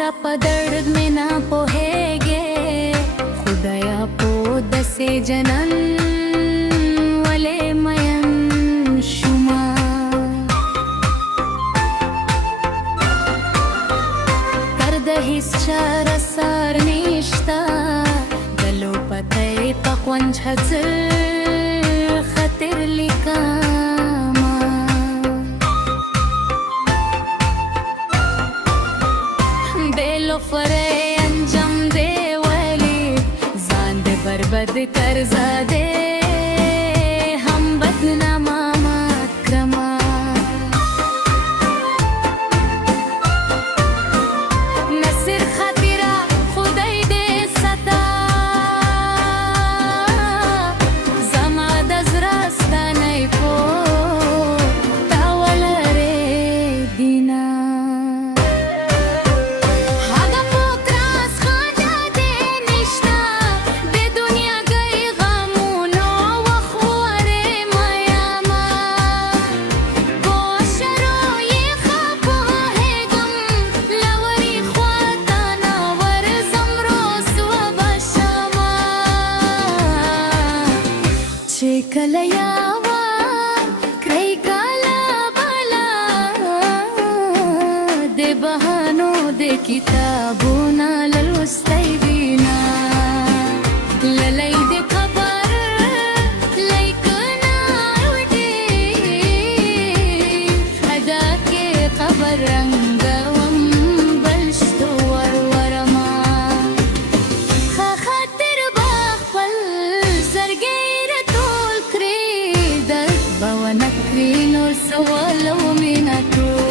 زرا په درد مې نه پوهېږې خدایا په دسې جنن ولې مین شومه کرده هیڅ چاره سار نشته د لوپتۍ په غونج هڅل خطر لیکمه بې لوفرۍ انجام دې ولې ځان دې بربد کرزاده هم بدنامه مات کړمه نصیر خاطره خدای دې ستا زما د زړه ستنۍ په تا ولرې دینه چې کله یاوه کړئ کاله بالا د بهانو د کتابونه لوستی دینه للی د خبر لیکنه وټې ادا کې خبر رنګوم بل شتو ورورما ښه خاطر به خپل زړګی ونکري نور سوالو مینه ټول